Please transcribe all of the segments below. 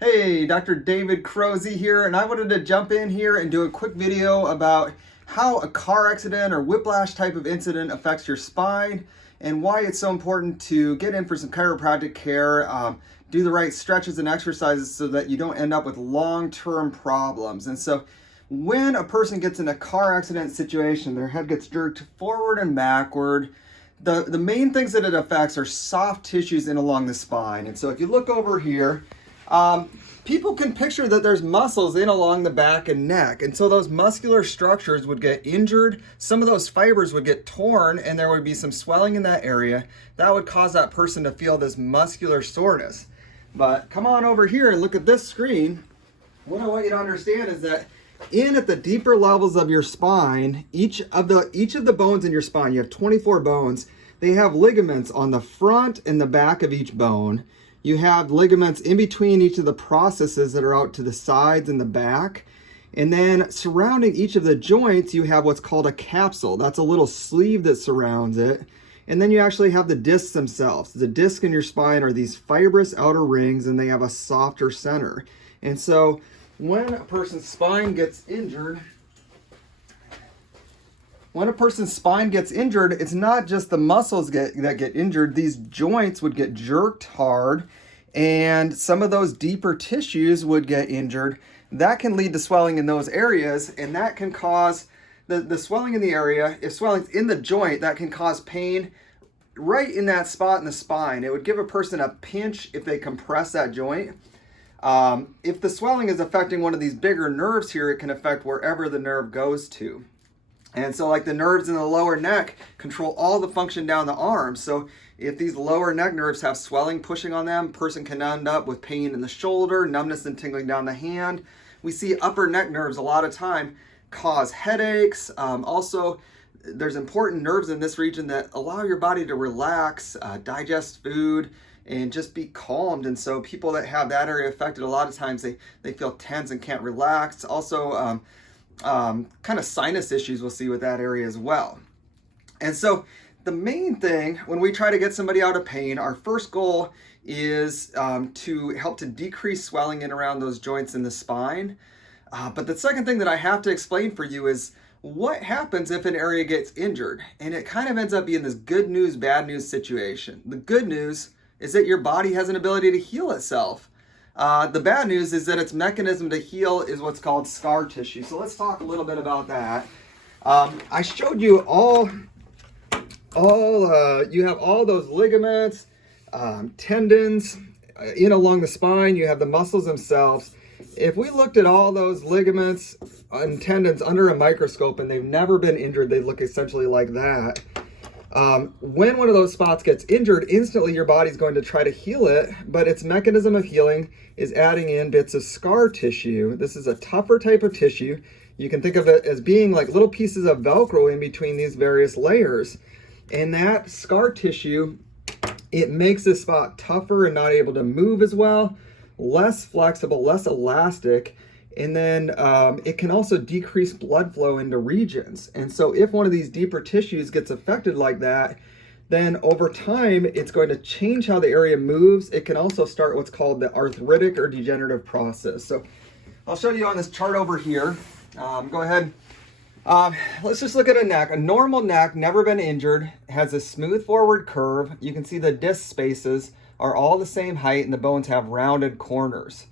Hey, Dr. David Krohse here, and I wanted to jump in here and do a quick video about how a car accident or whiplash type of incident affects your spine and why it's so important to get in for some chiropractic care, do the right stretches and exercises so that you don't end up with long-term problems. And so when a person gets in a car accident situation, their head gets jerked forward and backward. The main things that it affects are soft tissues in along the spine. And so if you look over here, people can picture that there's muscles in along the back and neck. And so those muscular structures would get injured. Some of those fibers would get torn and there would be some swelling in that area. That would cause that person to feel this muscular soreness. But come on over here and look at this screen. What I want you to understand is that in at the deeper levels of your spine, each of the bones in your spine, you have 24 bones, they have ligaments on the front and the back of each bone. You have ligaments in between each of the processes that are out to the sides and the back. And then surrounding each of the joints, you have what's called a capsule. That's a little sleeve that surrounds it. And then you actually have the discs themselves. The discs in your spine are these fibrous outer rings, and they have a softer center. And so when a person's spine gets injured, it's not just the muscles that get injured. These joints would get jerked hard, and some of those deeper tissues would get injured. That can lead to swelling in those areas, and that can cause the swelling in the area. If swelling's in the joint, that can cause pain right in that spot in the spine. It would give a person a pinch if they compress that joint. If the swelling is affecting one of these bigger nerves here, it can affect wherever the nerve goes to. And so like the nerves in the lower neck control all the function down the arm. So if these lower neck nerves have swelling pushing on them, person can end up with pain in the shoulder, numbness and tingling down the hand. We see upper neck nerves a lot of time cause headaches. Also, there's important nerves in this region that allow your body to relax, digest food, and just be calmed. And so people that have that area affected, a lot of times they feel tense and can't relax. Also, kind of sinus issues we'll see with that area as well. And so the main thing when we try to get somebody out of pain, our first goal is to help to decrease swelling in around those joints in the spine. But the second thing that I have to explain for you is what happens if an area gets injured. And it kind of ends up being this good news, bad news situation. The good news is that your body has an ability to heal itself. The bad news is that its mechanism to heal is what's called scar tissue. So let's talk a little bit about that. I showed you you have all those ligaments, tendons in along the spine. You have the muscles themselves. If we looked at all those ligaments and tendons under a microscope and they've never been injured, they look essentially like that. When one of those spots gets injured, instantly your body's going to try to heal it, but its mechanism of healing is adding in bits of scar tissue. This is a tougher type of tissue. You can think of it as being like little pieces of Velcro in between these various layers. And that scar tissue, it makes this spot tougher and not able to move as well, less flexible, less elastic. And then it can also decrease blood flow into regions. And so if one of these deeper tissues gets affected like that, then over time, it's going to change how the area moves. It can also start what's called the arthritic or degenerative process. So I'll show you on this chart over here. Go ahead. Let's just look at a neck. A normal neck, never been injured, has a smooth forward curve. You can see the disc spaces are all the same height and the bones have rounded corners.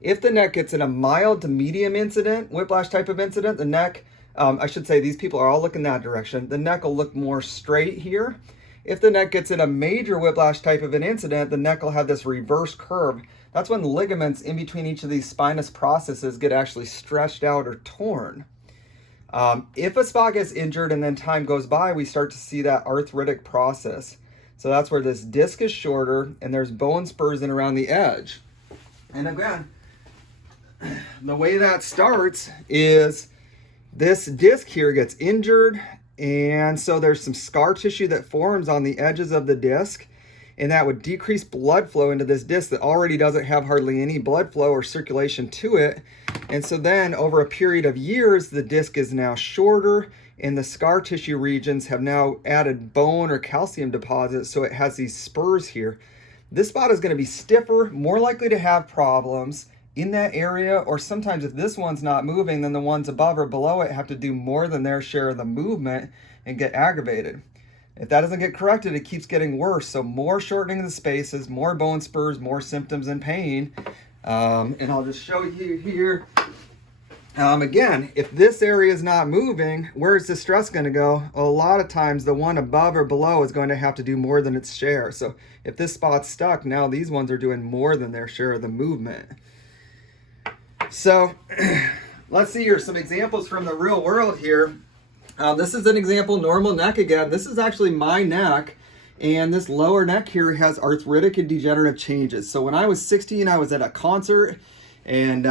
If the neck gets in a mild to medium incident, whiplash type of incident, the neck, I should say these people are all looking that direction. The neck will look more straight here. If the neck gets in a major whiplash type of an incident, the neck will have this reverse curve. That's when the ligaments in between each of these spinous processes get actually stretched out or torn. If a spot gets injured and then time goes by, we start to see that arthritic process. So that's where this disc is shorter and there's bone spurs in around the edge. And again, the way that starts is this disc here gets injured, and so there's some scar tissue that forms on the edges of the disc, and that would decrease blood flow into this disc that already doesn't have hardly any blood flow or circulation to it. And so then over a period of years, the disc is now shorter and the scar tissue regions have now added bone or calcium deposits, so it has these spurs here. this spot is going to be stiffer, more likely to have problems in that area, or sometimes if this one's not moving, then the ones above or below it have to do more than their share of the movement and get aggravated. If that doesn't get corrected, it keeps getting worse. So more shortening of the spaces, more bone spurs, more symptoms and pain. And I'll just show you here. Again, if this area is not moving, where is the stress going to go? A lot of times the one above or below is going to have to do more than its share. So if this spot's stuck, now these ones are doing more than their share of the movement. So let's see here some examples from the real world here. This is an example, normal neck again. This is actually my neck, and this lower neck here has arthritic and degenerative changes. So when I was 16, I was at a concert, and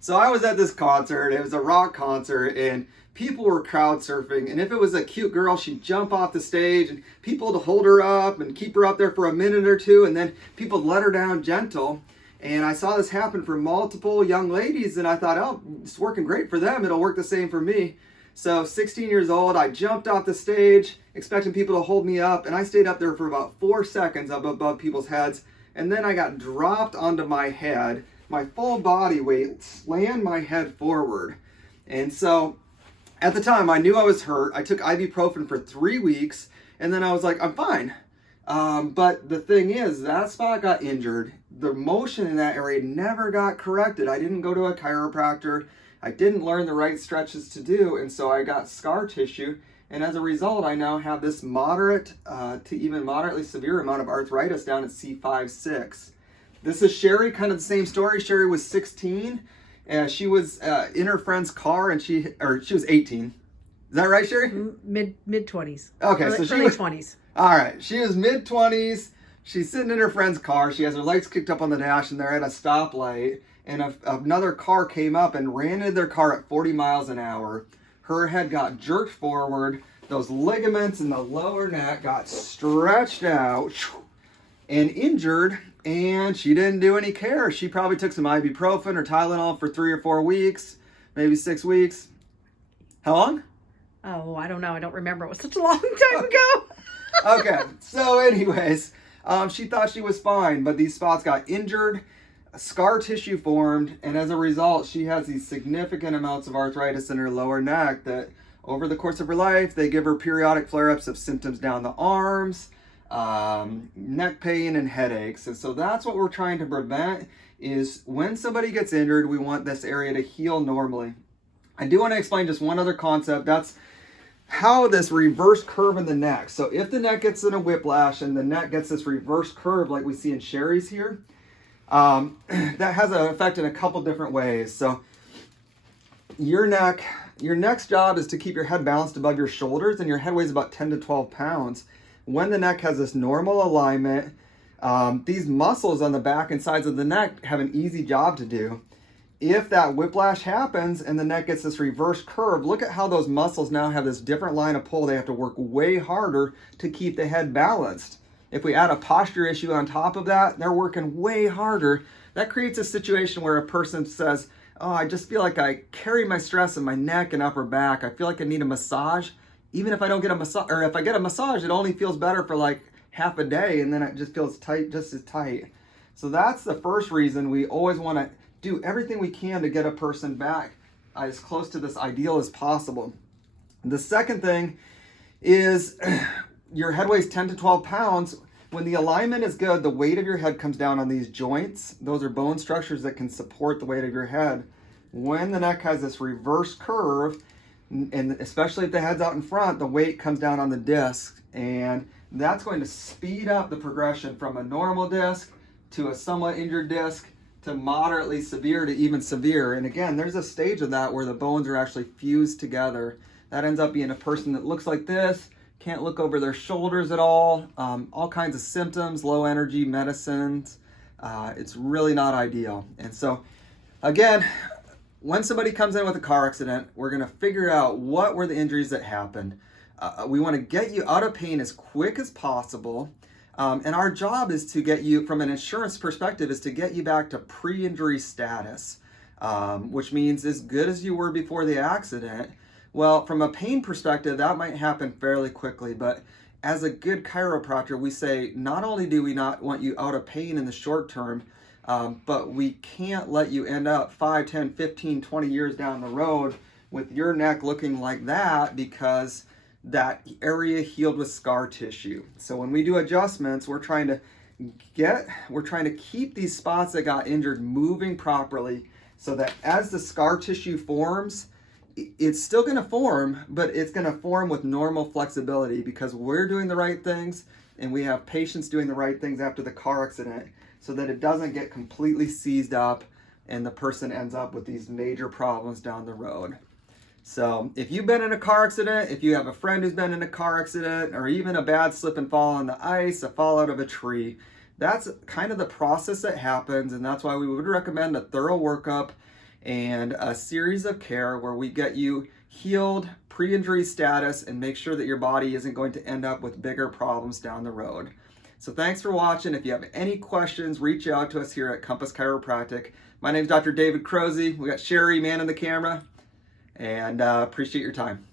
so I was at this concert. It was a rock concert, and people were crowd surfing. And if it was a cute girl, she'd jump off the stage, and people would hold her up and keep her up there for a minute or two, and then people would let her down gentle. And I saw this happen for multiple young ladies, and I thought, oh, it's working great for them. It'll work the same for me. So 16 years old, I jumped off the stage, expecting people to hold me up, and I stayed up there for about 4 seconds up above people's heads, and then I got dropped onto my head. My full body weight slammed my head forward. And so at the time, I knew I was hurt. I took ibuprofen for 3 weeks, and then I was like, I'm fine. But the thing is, that spot got injured. The motion in that area never got corrected. I didn't go to a chiropractor. I didn't learn the right stretches to do, and so I got scar tissue. And as a result, I now have this moderate to even moderately severe amount of arthritis down at C5-6. This is Sherry, kind of the same story. Sherry was 16, and she was in her friend's car, and she was 18. Is that right, Sherry? Mid-20s. Okay, early, so she early was 20s. All right, she was mid-20s. She's sitting in her friend's car. She has her lights kicked up on the dash, and they're at a stoplight. And another car came up and ran into their car at 40 miles an hour. Her head got jerked forward. Those ligaments in the lower neck got stretched out and injured, and she didn't do any care. She probably took some ibuprofen or Tylenol for 3 or 4 weeks, maybe 6 weeks. How long? Oh, I don't know. I don't remember. It was such a long time ago. Okay, so anyways, she thought she was fine, but these spots got injured, scar tissue formed, and as a result, she has these significant amounts of arthritis in her lower neck that over the course of her life, they give her periodic flare-ups of symptoms down the arms, neck pain, and headaches. And so that's what we're trying to prevent, is when somebody gets injured, we want this area to heal normally. I do want to explain just one other concept. That's how this reverse curve in the neck. So if the neck gets in a whiplash and the neck gets this reverse curve like we see in Sherry's here, that has an effect in a couple different ways. So your neck's job is to keep your head balanced above your shoulders, and your head weighs about 10 to 12 pounds. When the neck has this normal alignment, these muscles on the back and sides of the neck have an easy job to do. If that whiplash happens and the neck gets this reverse curve, look at how those muscles now have this different line of pull. They have to work way harder to keep the head balanced. If we add a posture issue on top of that, they're working way harder. That creates a situation where a person says, oh, I just feel like I carry my stress in my neck and upper back. I feel like I need a massage. Even if I don't get a massage, or if I get a massage, it only feels better for like half a day, and then it just feels tight, just as tight. So that's the first reason we always want to do everything we can to get a person back as close to this ideal as possible. The second thing is your head weighs 10 to 12 pounds. When the alignment is good, the weight of your head comes down on these joints. Those are bone structures that can support the weight of your head. When the neck has this reverse curve, and especially if the head's out in front, the weight comes down on the disc, and that's going to speed up the progression from a normal disc to a somewhat injured disc to moderately severe to even severe. And again, there's a stage of that where the bones are actually fused together. That ends up being a person that looks like this, can't look over their shoulders at all kinds of symptoms, low energy, medicines. It's really not ideal. And so again, when somebody comes in with a car accident, we're gonna figure out what were the injuries that happened. We wanna get you out of pain as quick as possible. And our job is to get you, from an insurance perspective, is to get you back to pre-injury status, which means as good as you were before the accident. Well, from a pain perspective, that might happen fairly quickly, but as a good chiropractor, we say not only do we not want you out of pain in the short term, but we can't let you end up 5, 10, 15, 20 years down the road with your neck looking like that because that area healed with scar tissue. So when we do adjustments, we're trying to keep these spots that got injured moving properly so that as the scar tissue forms, it's still going to form, but it's going to form with normal flexibility because we're doing the right things and we have patients doing the right things after the car accident so that it doesn't get completely seized up and the person ends up with these major problems down the road. So if you've been in a car accident, if you have a friend who's been in a car accident, or even a bad slip and fall on the ice, a fall out of a tree, that's kind of the process that happens, and that's why we would recommend a thorough workup and a series of care where we get you healed, pre-injury status, and make sure that your body isn't going to end up with bigger problems down the road. So thanks for watching. If you have any questions, reach out to us here at Compass Chiropractic. My name is Dr. David Krohse. We got Sherry, man in the camera, and appreciate your time.